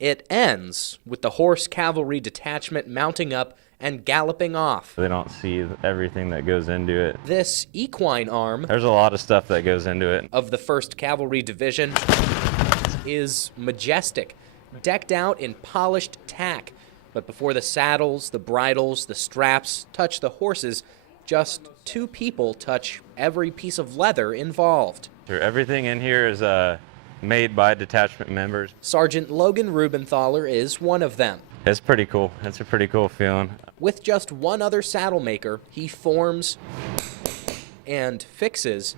It ends with the horse cavalry detachment mounting up and galloping off. They don't see everything that goes into it. This equine arm, there's a lot of stuff that goes into it, of the 1st Cavalry Division is majestic, decked out in polished tack. But before the saddles, the bridles, the straps touch the horses, just 2 people touch every piece of leather involved. Everything in here is made by detachment members. Sergeant Logan Rubenthaler is one of them. It's pretty cool. It's a pretty cool feeling. With just one other saddle maker, he forms and fixes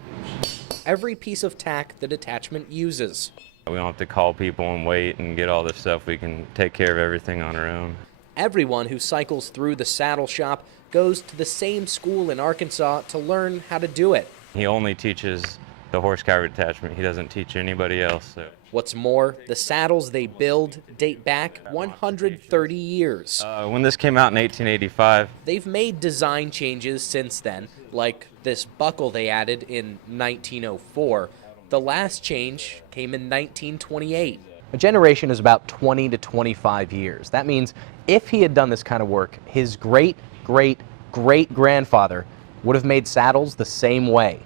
every piece of tack the detachment uses. We don't have to call people and wait and get all this stuff. We can take care of everything on our own. Everyone who cycles through the saddle shop goes to the same school in Arkansas to learn how to do it. He only teaches the horse cavalry detachment. He doesn't teach anybody else. So. What's more, the saddles they build date back 130 years. When this came out in 1885. They've made design changes since then, like this buckle they added in 1904. The last change came in 1928. A generation is about 20 to 25 years. That means if he had done this kind of work, his great-great-great-grandfather would have made saddles the same way.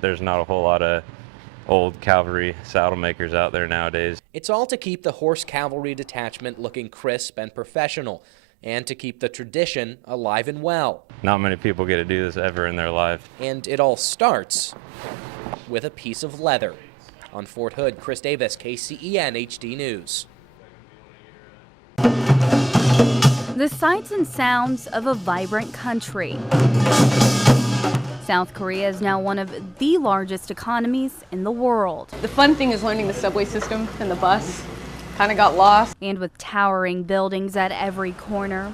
There's not a whole lot of old cavalry saddle makers out there nowadays. It's all to keep the horse cavalry detachment looking crisp and professional, and to keep the tradition alive and well. Not many people get to do this ever in their life. And it all starts with a piece of leather. On Fort Hood, Chris Davis, KCEN HD News. The sights and sounds of a vibrant country. South Korea is now one of the largest economies in the world. The fun thing is learning the subway system and the bus. Kind of got lost. And with towering buildings at every corner,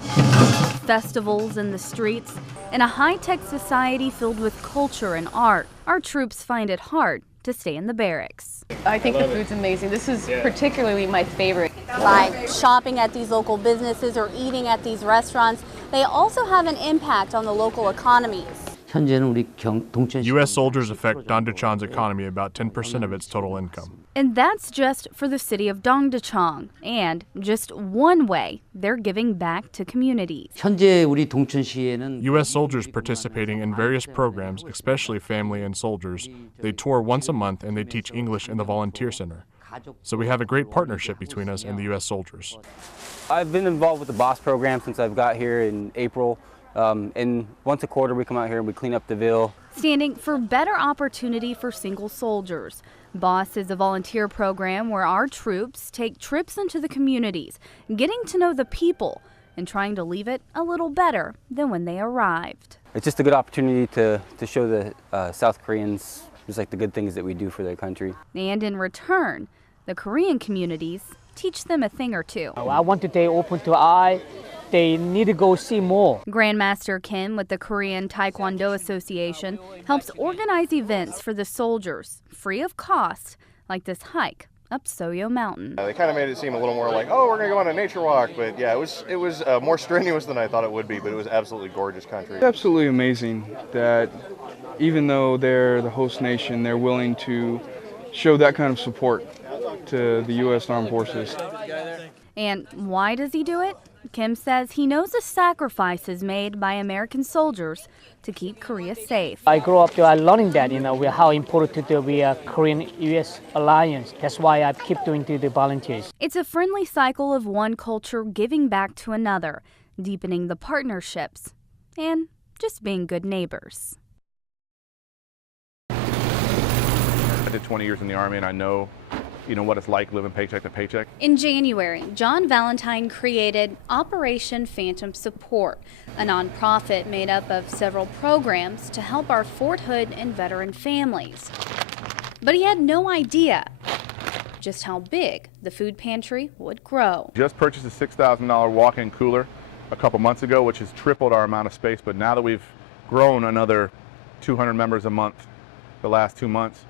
festivals in the streets, and a high-tech society filled with culture and art, our troops find it hard to stay in the barracks. I think the food's amazing. This is particularly my favorite. By shopping at these local businesses or eating at these restaurants, they also have an impact on the local economies. U.S. soldiers affect Dongdaechon's economy about 10% of its total income. And that's just for the city of Dongdaechon, and just one way they're giving back to communities. U.S. soldiers participating in various programs, especially family and soldiers, they tour once a month and they teach English in the volunteer center. So we have a great partnership between us and the U.S. soldiers. I've been involved with the BOSS program since I've got here in April. And once a quarter we come out here and we clean up the Ville. Standing for better opportunity for single soldiers. BOSS is a volunteer program where our troops take trips into the communities, getting to know the people and trying to leave it a little better than when they arrived. It's just a good opportunity to show the South Koreans just like the good things that we do for their country. And in return, the Korean communities teach them a thing or two. I want to stay open to eye. They need to go see more. Grandmaster Kim with the Korean Taekwondo Association helps organize events for the soldiers, free of cost, like this hike up Soyo Mountain. They kind of made it seem a little more like, oh, we're going to go on a nature walk. But yeah, it was more strenuous than I thought it would be, but it was absolutely gorgeous country. It's absolutely amazing that even though they're the host nation, they're willing to show that kind of support to the U.S. Armed Forces. And why does he do it? Kim says he knows the sacrifices made by American soldiers to keep Korea safe. I grew up learning that, how important to be a Korean-U.S. alliance. That's why I keep doing the volunteers. It's a friendly cycle of one culture giving back to another, deepening the partnerships, and just being good neighbors. I did 20 years in the Army, and I know what it's like living paycheck to paycheck. In January, John Valentine created Operation Phantom Support, a nonprofit made up of several programs to help our Fort Hood and veteran families. But he had no idea just how big the food pantry would grow. Just purchased a $6,000 walk-in cooler a couple months ago, which has tripled our amount of space, but now that we've grown another 200 members a month the last 2 months,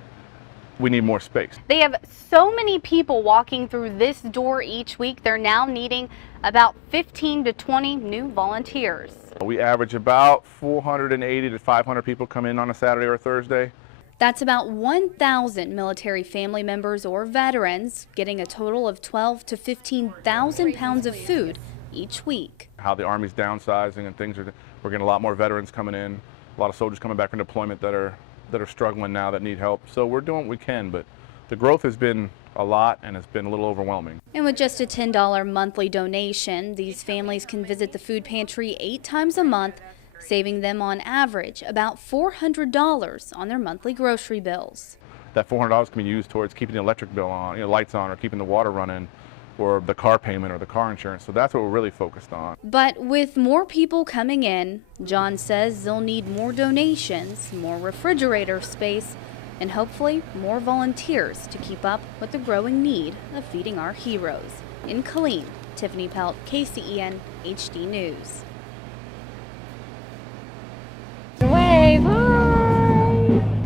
we need more space. They have so many people walking through this door each week, they're now needing about 15 to 20 new volunteers. We average about 480 to 500 people come in on a Saturday or Thursday. That's about 1,000 military family members or veterans getting a total of 12 to 15,000 pounds of food each week. How the Army's downsizing and things we're getting a lot more veterans coming in, a lot of soldiers coming back from deployment that are struggling now, that need help. So we're doing what we can, but the growth has been a lot and it's been a little overwhelming. And with just a $10 monthly donation, these families can visit the food pantry 8 times a month, saving them on average about $400 on their monthly grocery bills. That $400 can be used towards keeping the electric bill on, lights on, or keeping the water running, or the car payment or the car insurance. So that's what we're really focused on. But with more people coming in, John says they'll need more donations, more refrigerator space, and hopefully more volunteers to keep up with the growing need of feeding our heroes. In Killeen, Tiffany Pelt, KCEN HD News.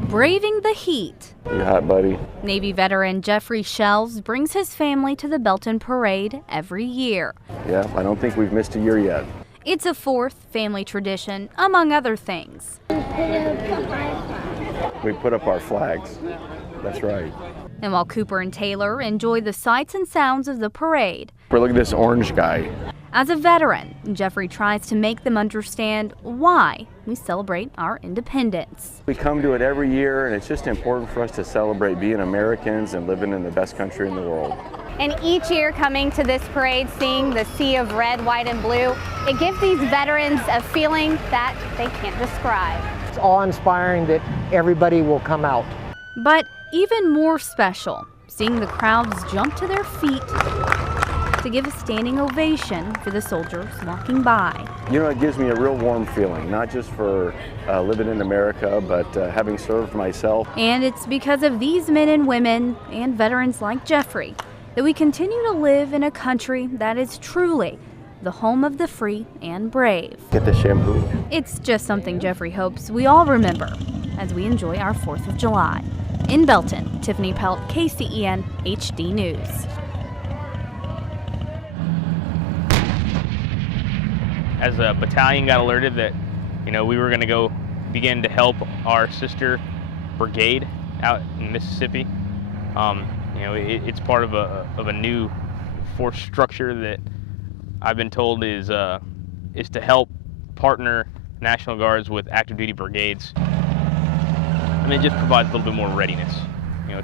Braving the heat. You hot, buddy? Navy veteran Jeffrey Shelves brings his family to the Belton Parade every year. Yeah, I don't think we've missed a year yet. It's a fourth family tradition, among other things. We put up our flags. That's right. And while Cooper and Taylor enjoy the sights and sounds of the parade, Look at this orange guy. as a veteran, Jeffrey tries to make them understand why we celebrate our independence. We come to it every year, and it's just important for us to celebrate being Americans and living in the best country in the world. And each year coming to this parade, seeing the sea of red, white, and blue, it gives these veterans a feeling that they can't describe. It's awe-inspiring that everybody will come out. But even more special, seeing the crowds jump to their feet to give a standing ovation for the soldiers walking by. It gives me a real warm feeling, not just for living in America, but having served myself. And it's because of these men and women and veterans like Jeffrey that we continue to live in a country that is truly the home of the free and brave. Get the shampoo. It's just something Jeffrey hopes we all remember as we enjoy our 4th of July. In Belton, Tiffany Pelt, KCEN HD News. As a battalion got alerted that, we were going to go begin to help our sister brigade out in Mississippi. It's part of a new force structure that I've been told is to help partner National Guards with active duty brigades. And it just provides a little bit more readiness.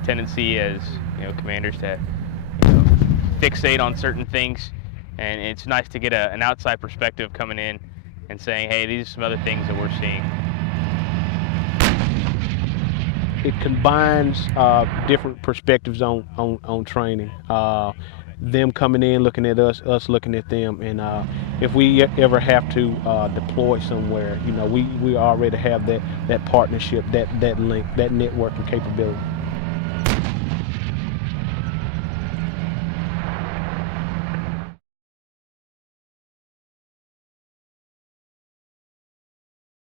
Tendency as commanders to fixate on certain things. And it's nice to get an outside perspective coming in and saying, hey, these are some other things that we're seeing. It combines different perspectives on training. Them coming in, looking at us looking at them. And if we ever have to deploy somewhere, we already have that partnership, that link, that networking capability.